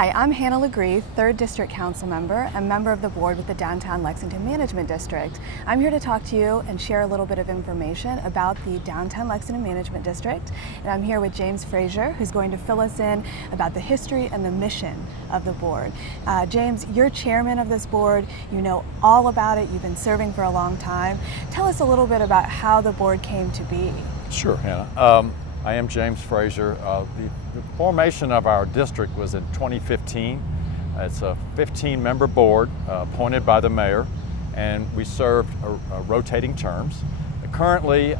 Hi, I'm Hannah LeGris, 3rd District Council member and member of the board with the Downtown Lexington Management District. I'm here to talk to you and share a little bit of information about the Downtown Lexington Management District. And I'm here with James Frazier, who's going to fill us in about the history and the mission of the board. James, you're chairman of this board. You know all about it. You've been serving for a long time. Tell us a little bit about how the board came to be. Sure, Hannah. I am James Frazier. The formation of our district was in 2015. It's a 15-member board appointed by the mayor, and we served rotating terms. Currently,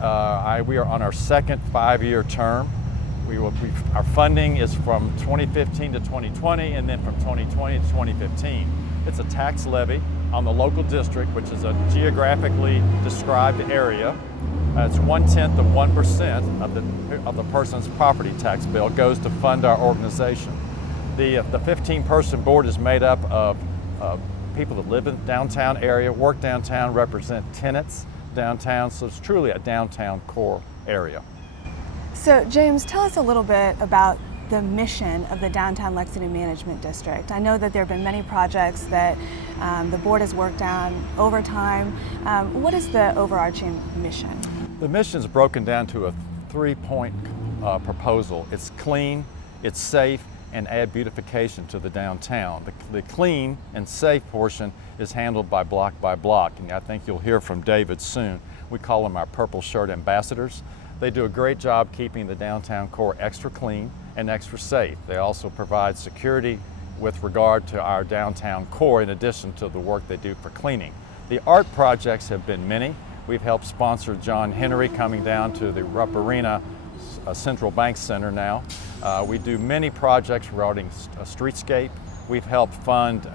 we are on our second 5-year term. Our funding is from 2015 to 2020, and then from 2020 to 2015. It's a tax levy on the local district, which is a geographically described area. It's 1/10 of 1% of the person's property tax bill goes to fund our organization. The 15-person board is made up of people that live in the downtown area, work downtown, represent tenants downtown, so it's truly a downtown core area. So James, tell us a little bit about the mission of the Downtown Lexington Management District. I know that there have been many projects that the board has worked on over time. What is the overarching mission? The mission is broken down to a 3-point proposal. It's clean, it's safe, and add beautification to the downtown. The clean and safe portion is handled by block, and I think you'll hear from David soon. We call them our purple shirt ambassadors. They do a great job keeping the downtown core extra clean and extra safe. They also provide security with regard to our downtown core in addition to the work they do for cleaning. The art projects have been many. We've helped sponsor John Henry coming down to the Rupp Arena Central Bank Center now. We do many projects regarding a streetscape. We've helped fund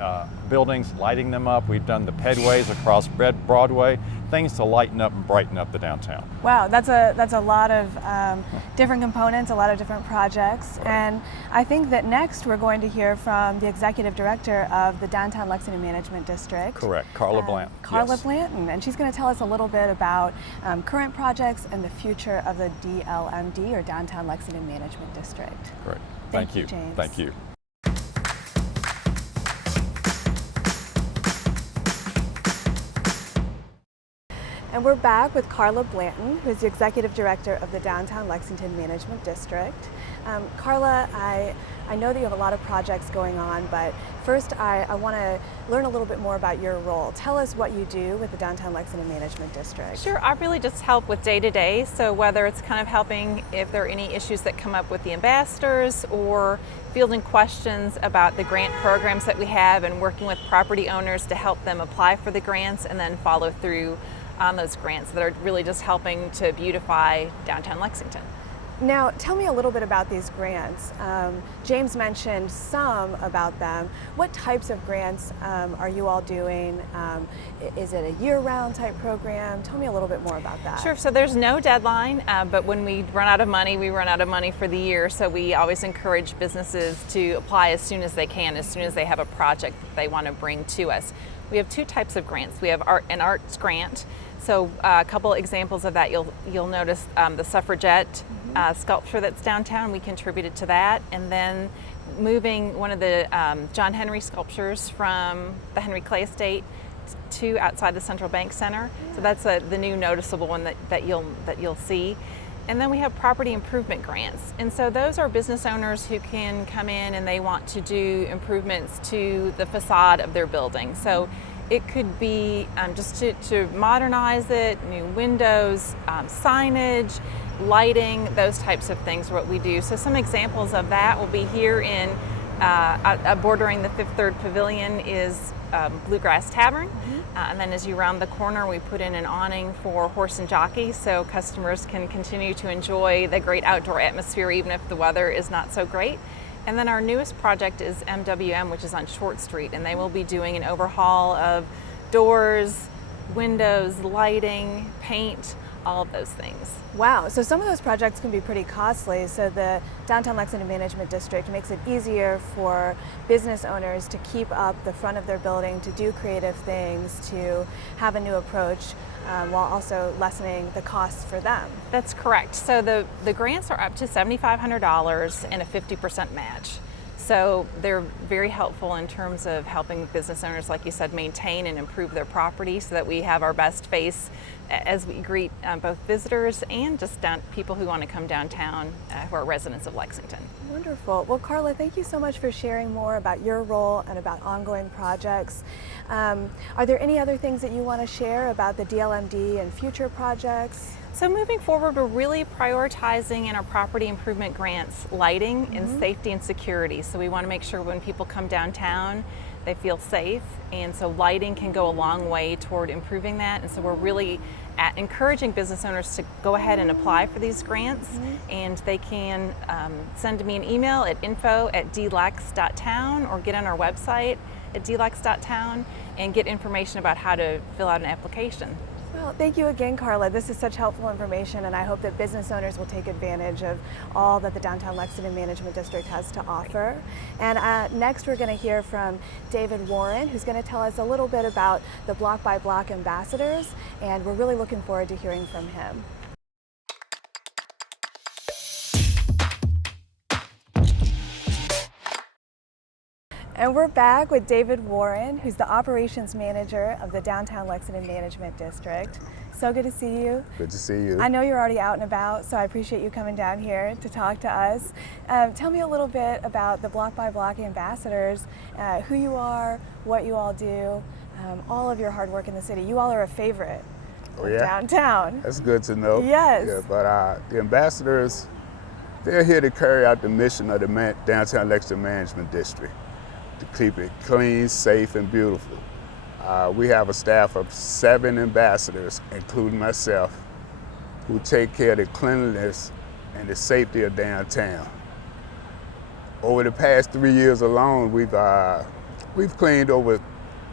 buildings, lighting them up. We've done the pedways across Broadway, things to lighten up and brighten up the downtown. Wow, that's a lot of different components, a lot of different projects. Right. And I think that next we're going to hear from the executive director of the Downtown Lexington Management District. Correct, Carla Blanton. Carla Yes. Blanton, and she's going to tell us a little bit about current projects and the future of the DLMD, or Downtown Lexington Management District. Great. Thank you, you, James. Thank you. And we're back with Carla Blanton, who's the Executive Director of the Downtown Lexington Management District. Carla, I know that you have a lot of projects going on, but first I want to learn a little bit more about your role. Tell us what you do with the Downtown Lexington Management District. Sure, I really just help with day-to-day, so whether it's kind of helping if there are any issues that come up with the ambassadors, or fielding questions about the grant programs that we have and working with property owners to help them apply for the grants and then follow through on those grants that are really just helping to beautify downtown Lexington. Now, tell me a little bit about these grants. James mentioned some about them. What types of grants are you all doing? Is it a year-round type program? Tell me a little bit more about that. Sure, so there's no deadline, but when we run out of money, we run out of money for the year, so we always encourage businesses to apply as soon as they can, as soon as they have a project that they want to bring to us. We have 2 types of grants. We have an arts grant. So a couple examples of that, you'll notice the suffragette sculpture that's downtown. We contributed to that, and then moving one of the John Henry sculptures from the Henry Clay Estate to outside the Central Bank Center. So that's the new noticeable one that you'll see. And then we have property improvement grants. And so those are business owners who can come in and they want to do improvements to the facade of their building. So it could be just to modernize it, new windows, signage, lighting, those types of things are what we do. So some examples of that will be here in bordering the Fifth Third Pavilion is Bluegrass Tavern. And then as you round the corner, we put in an awning for horse and jockey so customers can continue to enjoy the great outdoor atmosphere even if the weather is not so great. And then our newest project is MWM, which is on Short Street, and they will be doing an overhaul of doors, windows, lighting, paint, all of those things. Wow, so some of those projects can be pretty costly, so the Downtown Lexington Management District makes it easier for business owners to keep up the front of their building, to do creative things, to have a new approach, while also lessening the costs for them. That's correct. So the grants are up to $7,500 and a 50% match. So they're very helpful in terms of helping business owners, like you said, maintain and improve their property so that we have our best face as we greet both visitors and just people who want to come downtown who are residents of Lexington. Wonderful. Well, Carla, thank you so much for sharing more about your role and about ongoing projects. Are there any other things that you want to share about the DLMD and future projects? So moving forward, we're really prioritizing in our property improvement grants lighting and safety and security. So we want to make sure when people come downtown, they feel safe. And so lighting can go a long way toward improving that. And so we're really encouraging business owners to go ahead and apply for these grants. And they can send me an email at info@dlex.town or get on our website at dlex.town and get information about how to fill out an application. Well, thank you again, Carla. This is such helpful information, and I hope that business owners will take advantage of all that the Downtown Lexington Management District has to offer. And next we're going to hear from David Warren, who's going to tell us a little bit about the Block by Block ambassadors, and we're really looking forward to hearing from him. And we're back with David Warren, who's the operations manager of the Downtown Lexington Management District. So good to see you. Good to see you. I know you're already out and about, so I appreciate you coming down here to talk to us. Tell me a little bit about the Block by Block ambassadors, who you are, what you all do, all of your hard work in the city. You all are a favorite of downtown. That's good to know. Yes. Yeah, but the ambassadors, they're here to carry out the mission of the Downtown Lexington Management District, to keep it clean, safe, and beautiful. We have a staff of 7 ambassadors, including myself, who take care of the cleanliness and the safety of downtown. Over the past 3 years alone, we've cleaned over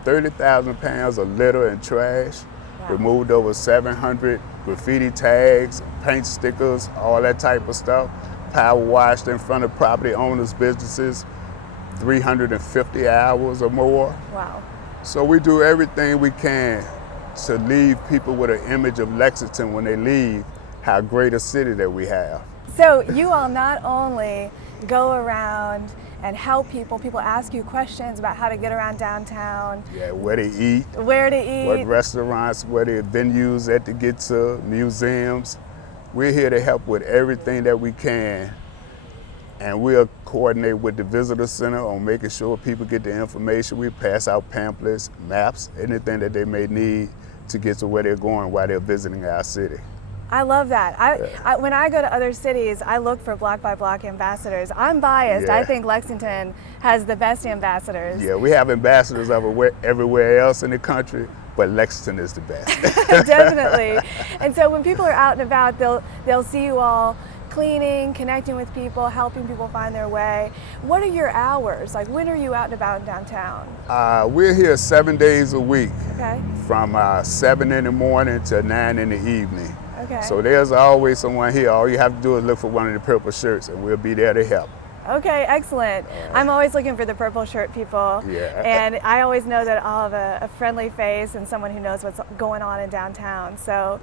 30,000 pounds of litter and trash, removed over 700 graffiti tags, paint stickers, all that type of stuff, power washed in front of property owners' businesses, 350 hours or more. Wow. So we do everything we can to leave people with an image of Lexington when they leave, how great a city that we have. So you all not only go around and help people ask you questions about how to get around downtown. Yeah, where to eat. Where to eat. What restaurants, where the venues at to get to, museums. We're here to help with everything that we can. And we'll coordinate with the visitor center on making sure people get the information. We pass out pamphlets, maps, anything that they may need to get to where they're going while they're visiting our city. I love that. When I go to other cities, I look for Block by Block ambassadors. I'm biased. Yeah. I think Lexington has the best ambassadors. Yeah, we have ambassadors everywhere else in the country, but Lexington is the best. Definitely. And so when people are out and about, they'll see you all cleaning, connecting with people, helping people find their way. What are your hours? Like, when are you out and about in downtown? We're here 7 days a week, Okay. from 7 in the morning to 9 in the evening. Okay. So there's always someone here. All you have to do is look for one of the purple shirts and we'll be there to help. Okay, excellent. I'm always looking for the purple shirt people. Yeah. And I always know that I'll have a friendly face and someone who knows what's going on in downtown. So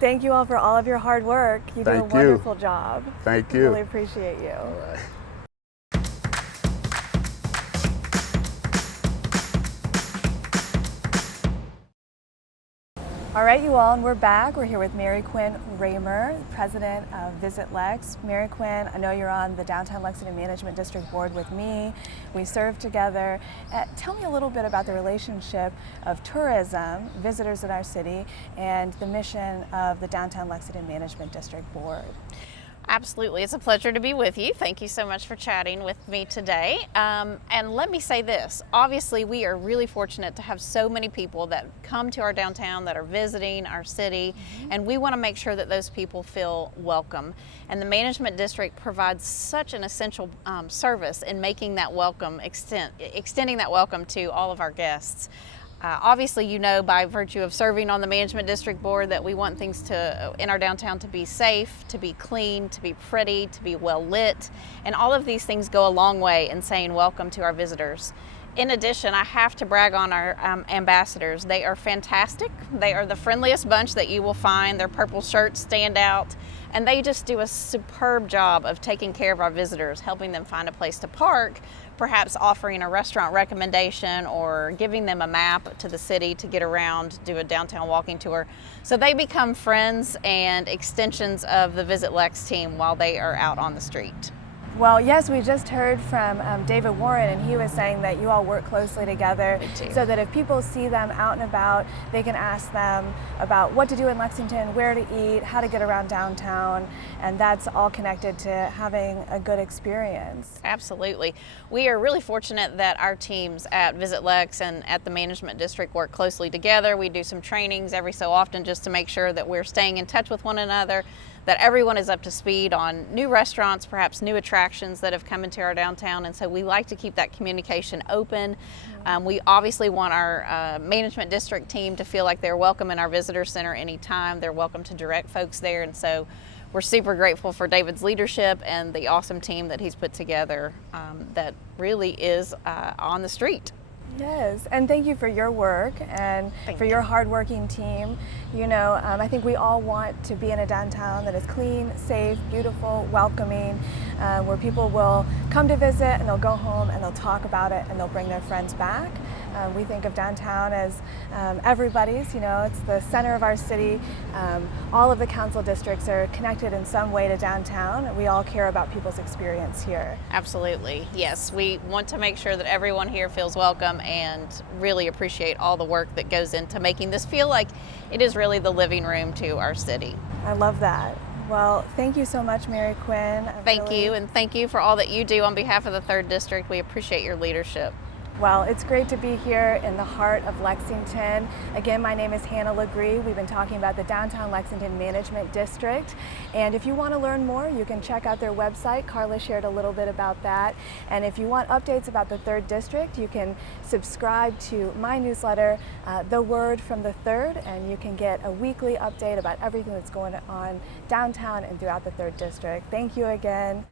thank you all for all of your hard work. You do a wonderful job. Thank you. Really appreciate you. All right. All right, you all, and we're back. We're here with Mary Quinn Raymer, president of Visit Lex. Mary Quinn, I know you're on the Downtown Lexington Management District Board with me. We serve together. Tell me a little bit about the relationship of tourism, visitors in our city, and the mission of the Downtown Lexington Management District Board. Absolutely. It's a pleasure to be with you. Thank you so much for chatting with me today. And let me say this. Obviously, we are really fortunate to have so many people that come to our downtown that are visiting our city, and we want to make sure that those people feel welcome. And the Management District provides such an essential service in making that welcome, extending that welcome to all of our guests. Obviously, you know, by virtue of serving on the Management District Board, that we want things in our downtown to be safe, to be clean, to be pretty, to be well lit, and all of these things go a long way in saying welcome to our visitors. In addition, I have to brag on our ambassadors. They are fantastic. They are the friendliest bunch that you will find. Their purple shirts stand out, and they just do a superb job of taking care of our visitors, helping them find a place to park, perhaps offering a restaurant recommendation or giving them a map to the city to get around, do a downtown walking tour. So they become friends and extensions of the Visit Lex team while they are out on the street. Well, yes, we just heard from David Warren, and he was saying that you all work closely together so that if people see them out and about, they can ask them about what to do in Lexington, where to eat, how to get around downtown, and that's all connected to having a good experience. Absolutely. We are really fortunate that our teams at Visit Lex and at the Management District work closely together. We do some trainings every so often just to make sure that we're staying in touch with one another, that everyone is up to speed on new restaurants, perhaps new attractions that have come into our downtown, and so we like to keep that communication open. We obviously want our management district team to feel like they're welcome in our visitor center anytime. They're welcome to direct folks there, and so we're super grateful for David's leadership and the awesome team that he's put together that really is on the street. Yes, and thank you for your work and for your hardworking team. You know, I think we all want to be in a downtown that is clean, safe, beautiful, welcoming, where people will come to visit and they'll go home and they'll talk about it and they'll bring their friends back. We think of downtown as everybody's, you know, it's the center of our city. All of the council districts are connected in some way to downtown. We all care about people's experience here. Absolutely, yes. We want to make sure that everyone here feels welcome and really appreciate all the work that goes into making this feel like it is really the living room to our city. I love that. Well, thank you so much, Mary Quinn. Thank you, and thank you for all that you do on behalf of the 3rd District. We appreciate your leadership. Well, it's great to be here in the heart of Lexington. Again, my name is Hannah LeGris. We've been talking about the Downtown Lexington Management District. And if you want to learn more, you can check out their website. Carla shared a little bit about that. And if you want updates about the 3rd District, you can subscribe to my newsletter, The Word from the 3rd, and you can get a weekly update about everything that's going on downtown and throughout the 3rd District. Thank you again.